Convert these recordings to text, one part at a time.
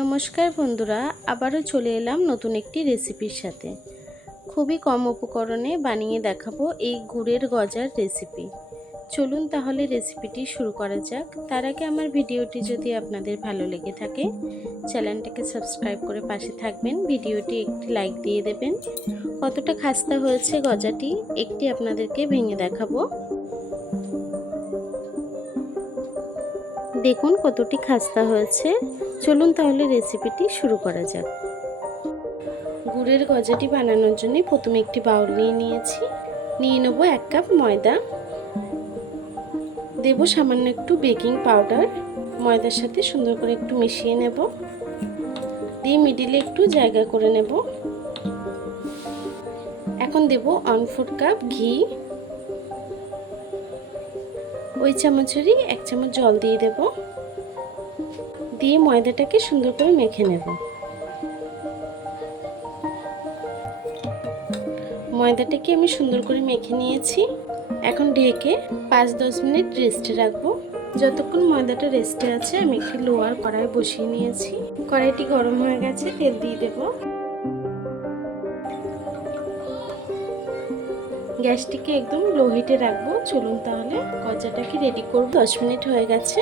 নমস্কার বন্ধুরা, আবারও চলে এলাম নতুন একটি রেসিপির সাথে। খুবই কম উপকরণে বানিয়ে দেখাবো এই গুড়ের গজার রেসিপি। চলুন তাহলে রেসিপিটি শুরু করা যাক। তার আগে আমার ভিডিওটি যদি আপনাদের ভালো লেগে থাকে চ্যানেলটাকে সাবস্ক্রাইব করে পাশে থাকবেন, ভিডিওটি একটি লাইক দিয়ে দেবেন। কতটা খাস্তা হয়েছে গজাটি একটি আপনাদেরকে ভেঙে দেখাবো। দেখুন কতটি খাস্তা হয়েছে। চলুন তাহলে রেসিপিটি শুরু করা যাক। গুড়ের গজাটি বানানোর জন্য প্রথমে একটি বাউল নিয়েছি। নিয়ে নেব 1 কাপ ময়দা, দেব সামান্য একটু বেকিং পাউডার, ময়দার সাথে সুন্দর করে একটু মিশিয়ে নেব, দিয়ে মিডিলে একটু জায়গা করে নেব। এখন দেব 1/4 কাপ ঘি, ওই চামচেরই 1 চামচ জল দিয়ে দেব, দিয়ে ময়দাটাকে সুন্দর করে মেখে নেব। ময়দাটাকে আমি সুন্দর করে মেখে নিয়েছি। এখন ঢেকে 5-10 মিনিট রেস্টে রাখবো। যতক্ষণ ময়দাটা রেস্টে আছে আমি একটি লোয়ার কড়াই বসিয়ে নিয়েছি। কড়াইটি গরম হয়ে গেছে, তেল দিয়ে দেব। গ্যাসটিকে একদম লো হিটে রাখবো। চলুন তাহলে গজাটাকে রেডি করব। 10 মিনিট হয়ে গেছে,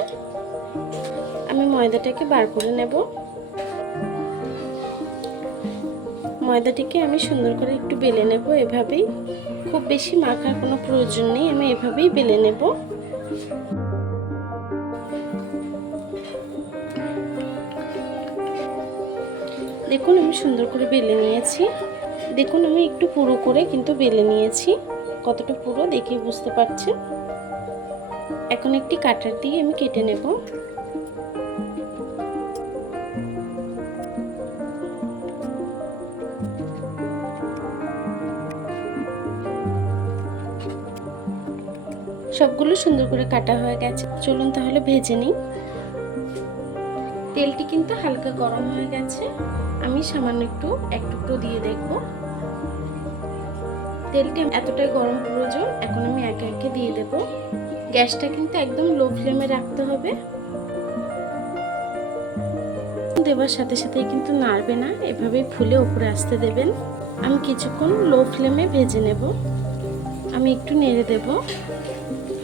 আমি ময়দাটাকে বার করে নেব। ময়দাটিকে আমি সুন্দর করে একটু বেলে নেব এভাবেই। খুব বেশি মাখার কোনো প্রয়োজন নেই, আমি এভাবেই বেলে নেব। দেখুন আমি সুন্দর করে বেলে নিয়েছি। দেখুন আমি একটু পুরো করে কিন্তু বেলে নিয়েছি। কতটা পুরো দেখে বুঝতে পারছেন। এখন একটি কাটার দিয়ে আমি কেটে নেব। সবগুলো সুন্দর করে কাটা হয়ে গেছে। চলুন তাহলে ভেজে নিই। তেলটি কিন্তু হালকা গরম হয়ে গেছে, আমি সামান্য একটু এক টুকরো দিয়ে দেখব। তেলটি এতটাই গরম প্রয়োজন। এখন আমি একে একে দিয়ে দেব। গ্যাসটা কিন্তু একদম লো ফ্লেমে রাখতে হবে। দেওয়ার সাথে সাথে কিন্তু নাড়বে না, এভাবেই ফুলে উপরে আসতে দেবেন। আমি কিছুক্ষণ লো ফ্লেমে ভেজে নেব। আমি একটু নেড়ে দেব।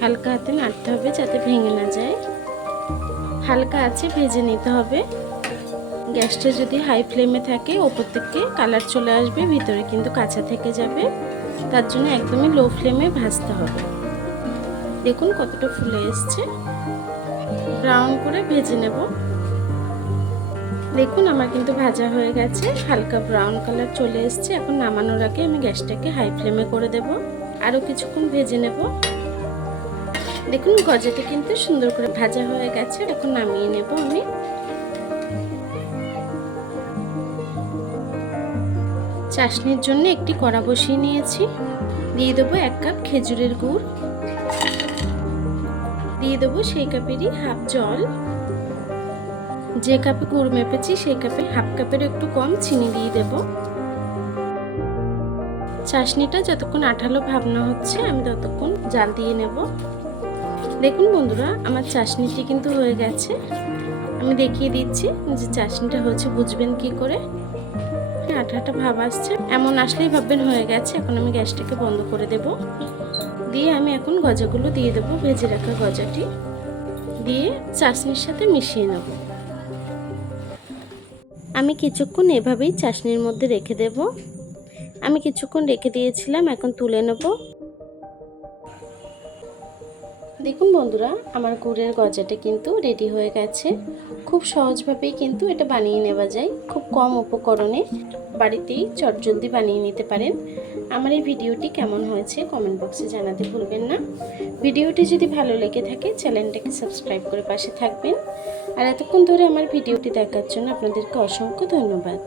হালকা হাতে নাড়তে হবে যাতে ভেঙে না যায়। হালকা আছে ভেজে নিতে হবে। গ্যাসটা যদি হাই ফ্লেমে থাকে ওপর থেকে কালার চলে আসবে, ভিতরে কিন্তু কাঁচা থেকে যাবে। তার জন্য একদমই লো ফ্লেমে ভাজতে হবে। দেখুন কতটা ফুলে এসছে। ব্রাউন করে ভেজে নেব। দেখুন আমার কিন্তু ভাজা হয়ে গেছে, হালকা ব্রাউন কালার চলে এসছে। এখন নামানোর আগে আমি গ্যাসটাকে হাই ফ্লেমে করে দেব। আরও কিছুক্ষণ ভেজে নেব। দেখুন গজাটা কিন্তু সুন্দর করে ভাজা হয়ে গেছে। এখন নামিয়ে নেব আমি। চাশনির জন্য একটি কড়া বসিয়ে নিয়েছি। দিয়ে দেবো 1 কাপ খেজুরের গুড়, দিয়ে দেবো সেই কাপেরই হাফ জল। যে কাপে গুড় মেপেছি সেই কাপে হাফ কাপের একটু কম চিনি দিয়ে দেব। চাশনিটা যতক্ষণ আঠালো ভাব না হচ্ছে আমি ততক্ষণ জাল দিয়ে নেব। দেখুন বন্ধুরা আমার চাশনিটি কিন্তু হয়ে গেছে। আমি দেখিয়ে দিচ্ছি যে চাশনিটা হচ্ছে, বুঝবেন কি করে। আঠা আঠা ভাব আসছে, এমন আসলেই ভাববেন হয়ে গেছে। এখন আমি গ্যাসটাকে বন্ধ করে দেব। দিয়ে আমি এখন গজাগুলো দিয়ে দেব। ভেজে রাখা গজাটি দিয়ে চাশনির সাথে মিশিয়ে নেব। আমি কিছুক্ষণ এভাবেই চাশনির মধ্যে রেখে দেব। আমি কিছুক্ষণ রেখে দিয়েছিলাম, এখন তুলে নেব। দেখুন বন্ধুরা আমার গুড়ের গজাটা কিন্তু রেডি হয়ে গেছে। খুব সহজভাবেই কিন্তু এটা বানিয়ে নেওয়া যায়। খুব কম উপকরণে বাড়িতেই চটজলদি বানিয়ে নিতে পারেন। আমার এই ভিডিওটি কেমন হয়েছে কমেন্ট বক্সে জানাতে ভুলবেন না। ভিডিওটি যদি ভালো লেগে থাকে চ্যানেলটাকে সাবস্ক্রাইব করে পাশে থাকবেন। আর এতক্ষণ ধরে আমার ভিডিওটি দেখার জন্য আপনাদেরকে অসংখ্য ধন্যবাদ।